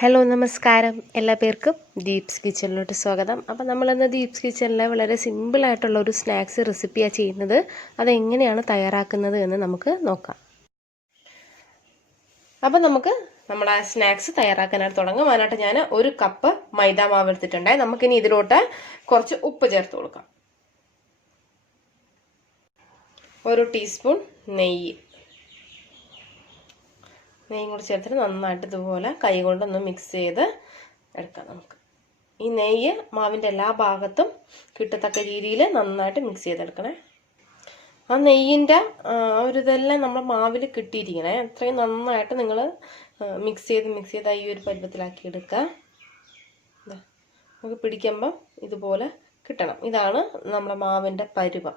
Hello നമസ്കാരം, എല്ലാ പേർക്കും ദീപ്സ് കിച്ചണിലോട്ട് സ്വാഗതം. അപ്പോൾ നമ്മളിന്ന് ദീപ്സ് കിച്ചണിൽ വളരെ സിമ്പിളായിട്ടുള്ള ഒരു സ്നാക്സ് റെസിപ്പിയാണ് ചെയ്യുന്നത്. അതെങ്ങനെയാണ് തയ്യാറാക്കുന്നത് എന്ന് നമുക്ക് നോക്കാം. അപ്പോൾ നമുക്ക് നമ്മുടെ സ്നാക്സ് തയ്യാറാക്കാനായിട്ട് തുടങ്ങും. അതിനായിട്ട് ഞാൻ 1 കപ്പ് മൈദ മാവ് എടുത്തിട്ടുണ്ട്. നമുക്കിനി ഇതിലോട്ട് കുറച്ച് ഉപ്പ് ചേർത്ത് കൊടുക്കാം. 1 ടീസ്പൂൺ നെയ്യും കൂടി ചേർത്തിട്ട് നന്നായിട്ട് ഇതുപോലെ കൈ കൊണ്ടൊന്ന് മിക്സ് ചെയ്ത് എടുക്കാം. നമുക്ക് ഈ നെയ്യ് മാവിൻ്റെ എല്ലാ ഭാഗത്തും കിട്ടത്തക്ക രീതിയിൽ നന്നായിട്ട് മിക്സ് ചെയ്തെടുക്കണേ. ആ നെയ്യിൻ്റെ ഇതെല്ലാം നമ്മുടെ മാവിൽ കിട്ടിയിരിക്കണേ. അത്രയും നന്നായിട്ട് നിങ്ങൾ മിക്സ് ചെയ്ത് ഈ ഒരു പരുവത്തിലാക്കി എടുക്കുക. നമുക്ക് പിടിക്കുമ്പം ഇതുപോലെ കിട്ടണം. ഇതാണ് നമ്മുടെ മാവിൻ്റെ പരുവം.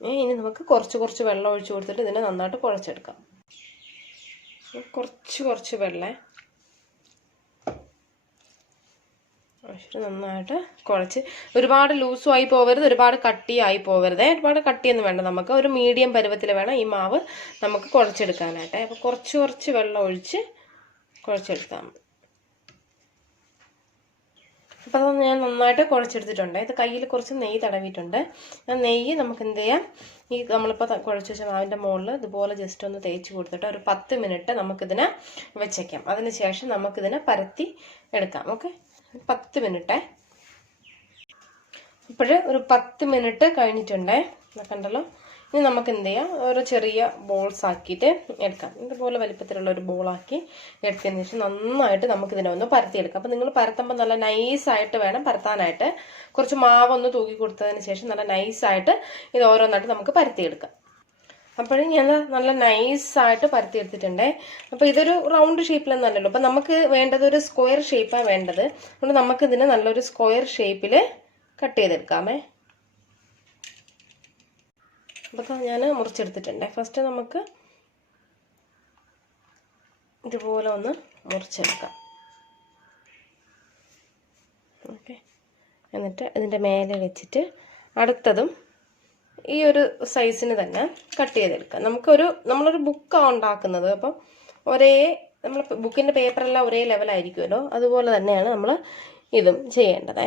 ഇനി നമുക്ക് കുറച്ച് വെള്ളം ഒഴിച്ച് കൊടുത്തിട്ട് ഇതിനെ നന്നായിട്ട് കുഴച്ചെടുക്കാം. കുറച്ച് വെള്ളം നന്നായിട്ട് കുഴച്ച്, ഒരുപാട് ലൂസും ആയി പോവരുത്, ഒരുപാട് കട്ടിയായി പോവരുത്. ഒരുപാട് കട്ടിയൊന്നും വേണ്ട. നമുക്ക് ഒരു മീഡിയം പരുവത്തിൽ വേണം ഈ മാവ് നമുക്ക് കുഴച്ചെടുക്കാനായിട്ട്. അപ്പോൾ കുറച്ച് വെള്ളം ഒഴിച്ച് കുഴച്ചെടുക്കാം. അപ്പോൾ അത് ഞാൻ നന്നായിട്ട് കുഴച്ചെടുത്തിട്ടുണ്ട്. ഇത് കയ്യിൽ കുറച്ച് നെയ്യ് തടവിയിട്ടുണ്ട്. ആ നെയ്യ് നമുക്ക് എന്ത് ചെയ്യാം, ഈ നമ്മളിപ്പോൾ കുഴച്ച് വെച്ച മാവിൻ്റെ മുകളിൽ ഇതുപോലെ ജസ്റ്റ് ഒന്ന് തേച്ച് കൊടുത്തിട്ട് ഒരു 10 മിനിറ്റ് നമുക്കിതിനെ വെച്ചേക്കാം. അതിന് ശേഷം നമുക്കിതിനെ പരത്തി എടുക്കാം. Okay, 10 minute. ഇപ്പോഴ് ഒരു 10 മിനിറ്റ് കഴിഞ്ഞിട്ടുണ്ടേ, കണ്ടല്ലോ. ഇനി നമുക്ക് എന്ത് ചെയ്യാം, ഓരോ ചെറിയ ബോൾസ് ആക്കിയിട്ട് എടുക്കാം. ഇതുപോലെ വലിപ്പത്തിലുള്ള ഒരു ബോളാക്കി എടുത്തതിന് ശേഷം നന്നായിട്ട് നമുക്കിതിനെ ഒന്ന് പരത്തിയെടുക്കാം. അപ്പോൾ നിങ്ങൾ പരത്തുമ്പോൾ നല്ല നൈസായിട്ട് വേണം പരത്താനായിട്ട്. കുറച്ച് മാവൊന്ന് തൂക്കി കൊടുത്തതിന് ശേഷം നല്ല നൈസായിട്ട് ഇത് ഓരോന്നായിട്ട് നമുക്ക് പരത്തിയെടുക്കാം. അപ്പോഴും ഞാൻ നല്ല നൈസായിട്ട് പരത്തിയെടുത്തിട്ടുണ്ടേ. അപ്പോൾ ഇതൊരു റൗണ്ട് ഷേപ്പിലൊന്നല്ലല്ലോ. അപ്പോൾ നമുക്ക് വേണ്ടത് ഒരു സ്ക്വയർ ഷേപ്പാണ് വേണ്ടത്. അതുകൊണ്ട് നമുക്കിതിനെ നല്ലൊരു സ്ക്വയർ ഷേപ്പിൽ കട്ട് ചെയ്തെടുക്കാമേ. അപ്പോൾ ഞാൻ മുറിച്ചെടുത്തിട്ടുണ്ട്. ഫസ്റ്റ് നമുക്ക് ഇതുപോലെ ഒന്ന് മുറിച്ചെടുക്കാം. ഓക്കെ, എന്നിട്ട് ഇതിൻ്റെ മേലെ വെച്ചിട്ട് അടുത്തതും ഈ ഒരു സൈസിന് തന്നെ കട്ട് ചെയ്തെടുക്കാം. നമ്മളൊരു ബുക്കാണ് ഉണ്ടാക്കുന്നത്. അപ്പം നമ്മൾ ബുക്കിൻ്റെ പേപ്പറെല്ലാം ഒരേ ലെവലായിരിക്കുമല്ലോ, അതുപോലെ തന്നെയാണ് നമ്മൾ ഇതും ചെയ്യേണ്ടത്.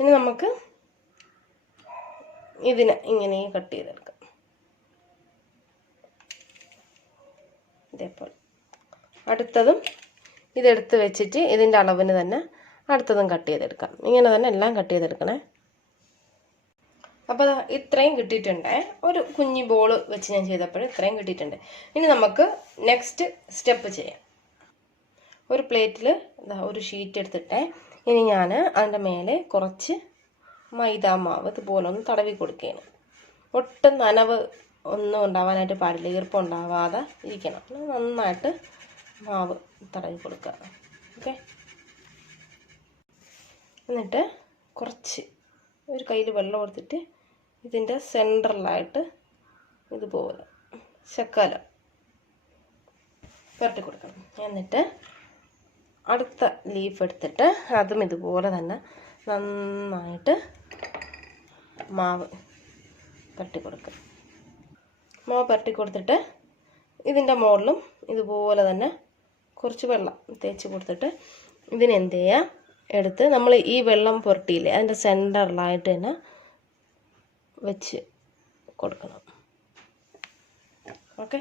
ഇനി നമുക്ക് ഇതിനെ ഇങ്ങനെ കട്ട് ചെയ്തെടുക്കാം. ഇതേപോലെ അടുത്തതും ഇതെടുത്ത് വെച്ചിട്ട് ഇതിൻ്റെ അളവിന് തന്നെ അടുത്തതും കട്ട് ചെയ്തെടുക്കാം. ഇങ്ങനെ തന്നെ എല്ലാം കട്ട് ചെയ്തെടുക്കണേ. അപ്പോൾ ഇത്രയും കിട്ടിയിട്ടുണ്ട്. ഒരു കുഞ്ഞി ബോൾ വെച്ച് ഞാൻ ചെയ്തപ്പോൾ ഇത്രയും കിട്ടിയിട്ടുണ്ട്. ഇനി നമുക്ക് നെക്സ്റ്റ് സ്റ്റെപ്പ് ചെയ്യാം. ഒരു പ്ലേറ്റിൽ ഒരു ഷീറ്റ് എടുത്തിട്ട് ഇനി ഞാൻ അതിൻ്റെ മേലെ കുറച്ച് മൈദാമാവ് ഇതുപോലെ ഒന്ന് തടവി കൊടുക്കുകയാണ്. ഒട്ടും നനവ് ഒന്നും ഉണ്ടാവാനായിട്ട് പാടില്ല, ഈർപ്പം ഉണ്ടാവാതെ ഇരിക്കണം. നന്നായിട്ട് മാവ് തടവി കൊടുക്കുക. ഓക്കെ, എന്നിട്ട് കുറച്ച് ഒരു കയ്യിൽ വെള്ളം കൊടുത്തിട്ട് ഇതിൻ്റെ സെൻട്രലായിട്ട് ഇതുപോലെ ശകലം പുരട്ടി കൊടുക്കണം. എന്നിട്ട് അടുത്ത ലീഫ് എടുത്തിട്ട് അതും ഇതുപോലെ തന്നെ നന്നായിട്ട് മാവ് പുരട്ടി കൊടുക്കുക. മാവ് പുരട്ടി കൊടുത്തിട്ട് ഇതിൻ്റെ മുകളിലും ഇതുപോലെ തന്നെ കുറച്ച് വെള്ളം തേച്ച് കൊടുത്തിട്ട് ഇതിനെന്ത് ചെയ്യാം, എടുത്ത് നമ്മൾ ഈ വെള്ളം പുരട്ടിയില്ലേ അതിൻ്റെ സെൻറ്ററിലായിട്ട് തന്നെ വെച്ച് കൊടുക്കണം. ഓക്കെ,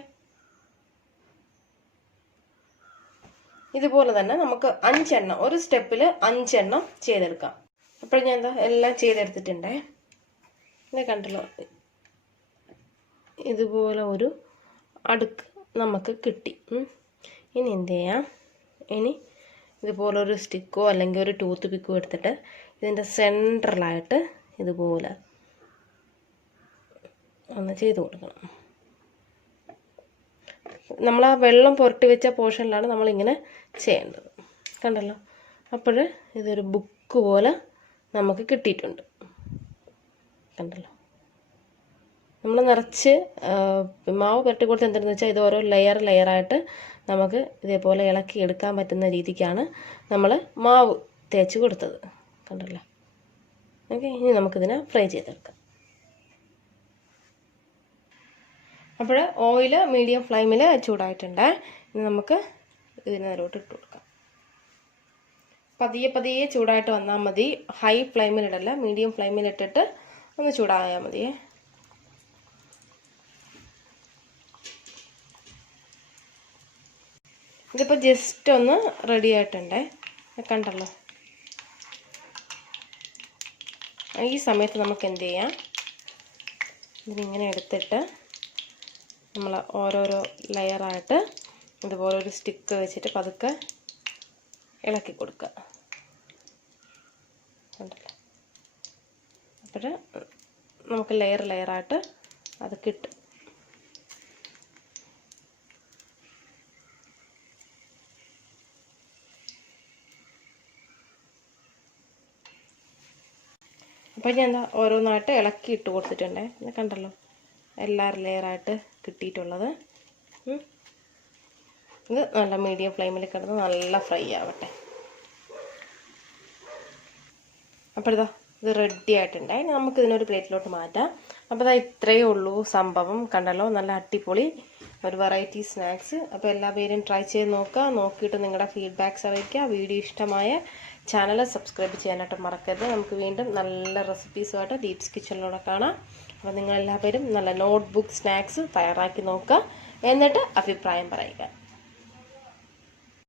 ഇതുപോലെ തന്നെ നമുക്ക് 5 എണ്ണം, ഒരു സ്റ്റെപ്പിൽ 5 എണ്ണം ചെയ്തെടുക്കാം. അപ്പോൾ ഞാൻ എല്ലാം ചെയ്തെടുത്തിട്ടുണ്ടേ. ഇത് കണ്ടല്ലോ, ഇതുപോലെ ഒരു അടുക്ക് നമുക്ക് കിട്ടി. ഇനി എന്ത് ചെയ്യാം, ഇനി ഇതുപോലൊരു സ്റ്റിക്കോ അല്ലെങ്കിൽ ഒരു ടൂത്ത് പിക്കോ എടുത്തിട്ട് ഇതിൻ്റെ സെൻട്രലായിട്ട് ഇതുപോലെ ഒന്ന് ചെയ്ത് കൊടുക്കണം. നമ്മൾ ആ വെള്ളം പുരട്ടി വെച്ച പോർഷനിലാണ് നമ്മളിങ്ങനെ ചെയ്യേണ്ടത്. കണ്ടല്ലോ, അപ്പോൾ ഇതൊരു ബുക്ക് പോലെ നമുക്ക് കിട്ടിയിട്ടുണ്ട്. കണ്ടല്ലോ, നമ്മൾ നിറച്ച് മാവ് പുരട്ടി കൊടുത്ത് എന്തെന്ന് വെച്ചാൽ ഇത് ഓരോ ലെയറായിട്ട് നമുക്ക് ഇതേപോലെ ഇളക്കി എടുക്കാൻ പറ്റുന്ന രീതിക്കാണ് നമ്മൾ മാവ് തേച്ച് കൊടുത്തത്. കണ്ടല്ലോ. ഓക്കെ, ഇനി നമുക്കിതിനെ ഫ്രൈ ചെയ്തെടുക്കാം. അപ്പോൾ ഓയിൽ മീഡിയം ഫ്ലെയിമിൽ ചൂടായിട്ടുണ്ട്. ഇനി നമുക്ക് ഇതിനകത്തോട്ട് ഇട്ട് കൊടുക്കാം. പതിയെ ചൂടായിട്ട് വന്നാൽ മതി. ഹൈ ഫ്ലെയിമിലിടല്ല, മീഡിയം ഫ്ലെയിമിലിട്ടിട്ട് ഒന്ന് ചൂടായാൽ മതിയേ. ഇതിപ്പോൾ ജസ്റ്റ് ഒന്ന് റെഡി ആയിട്ടുണ്ടേ, കണ്ടല്ലോ. ഈ സമയത്ത് നമുക്ക് എന്ത് ചെയ്യാം, ഇതിങ്ങനെ എടുത്തിട്ട് നമ്മൾ ഓരോരോ ലെയറായിട്ട് ഇതുപോലെ ഒരു സ്റ്റിക്ക് വെച്ചിട്ട് പതുക്കെ ഇളക്കി കൊടുക്കുക. കണ്ടല്ലോ. അപ്പോൾ നമുക്ക് ലെയറായിട്ട് അത് കിട്ടും. അപ്പോൾ ഞാൻ എന്താ ഓരോന്നായിട്ട് ഇളക്കി ഇട്ട് കൊടുത്തിട്ടുണ്ടേ. ഇത് കണ്ടല്ലോ, എല്ലാ ലെയറായിട്ട് കിട്ടിയിട്ടുള്ളത്. ഇത് നല്ല മീഡിയം ഫ്ലെയിമിൽ കിടന്ന് നല്ല ഫ്രൈ ആവട്ടെ. അപ്പോൾ ഇത് റെഡി ആയിട്ടുണ്ടേ. നമുക്ക് ഇതിനൊരു പ്ലേറ്റിലോട്ട് മാറ്റാം. അപ്പോൾ ഇതാ ഇത്രയേ ഉള്ളൂ സംഭവം. കണ്ടല്ലോ, നല്ല അടിപൊളി ഒരു വെറൈറ്റി സ്നാക്സ്. അപ്പോൾ എല്ലാവരും ട്രൈ ചെയ്ത് നോക്കുക. നോക്കിയിട്ട് നിങ്ങളുടെ ഫീഡ്ബാക്ക്സ് അറിയിക്കുക. വീഡിയോ ഇഷ്ടമായ ചാനൽ സബ്സ്ക്രൈബ് ചെയ്യാനായിട്ട് മറക്കരുത്. നമുക്ക് വീണ്ടും നല്ല റെസിപ്പീസുമായിട്ട് ദീപ്സ് കിച്ചണിലൂടെ കാണാം. അപ്പോൾ നിങ്ങളെല്ലാവരും നല്ല നോട്ട്ബുക്ക് സ്നാക്സ് തയ്യാറാക്കി നോക്കുക, എന്നിട്ട് അഭിപ്രായം പറയുക.